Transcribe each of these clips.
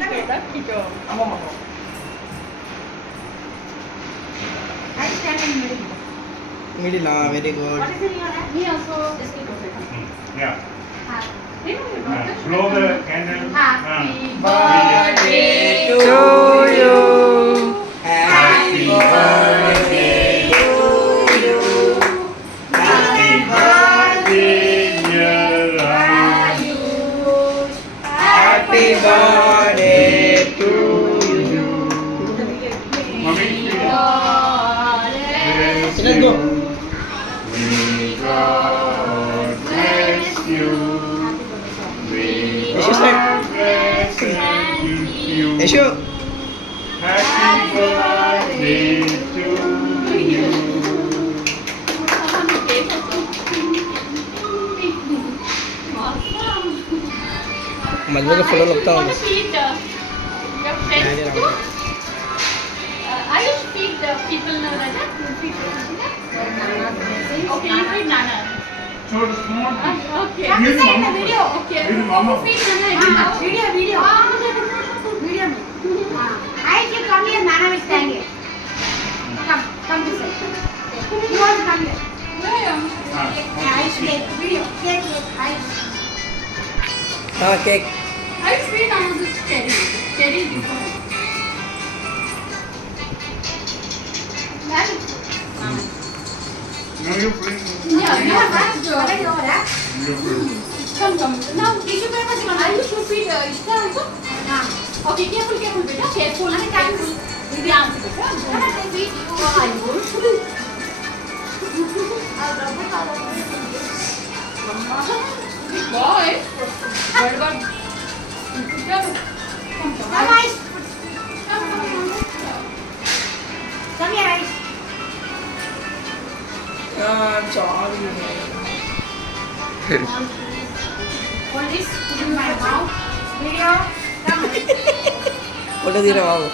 Kito. I stand in middle. Middle, very good. What is in your hand? Me also. Just keep it. Yeah. You know, you don't. Blow the candle. Happy Birthday to you. Happy birthday to you. Happy birthday, dear Ayush. happy birthday to you. Mommy, Let's go. May God bless you. May Yeshu, start. God bless and keep you. Yeshu. Happy birthday to you. मजबूत का photo लगता है Your friends too? I used to feed the people now, Raja. You feed the Okay, you feed Nana. So small. Okay. Come Give inside the Mama video. first. Okay. Give Mama Feed first. Nana. Video. Video. Ayush, you come here. Nana will stand here. Come this side. You want to come here? Ayush, take video. Take. Ayush. हाँ cake I feed Nana this cherry. Cherry is different. No, you bring. Yeah, You have that already over there. You bring. Come. Now, tissue paper is I used to feed Ishta also. Okay, careful, beta. Careful. ध्यान से बेटा. Boy. What about? Come. Come, Ayush. Come here, Ayush. sorry Hold this. Put in my mouth. Video. Come. Photo दे रहा बाबू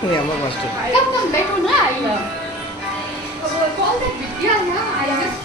तुम्हें हमारे पास Come, बैठो ना. I call that Vidya, yeah. I just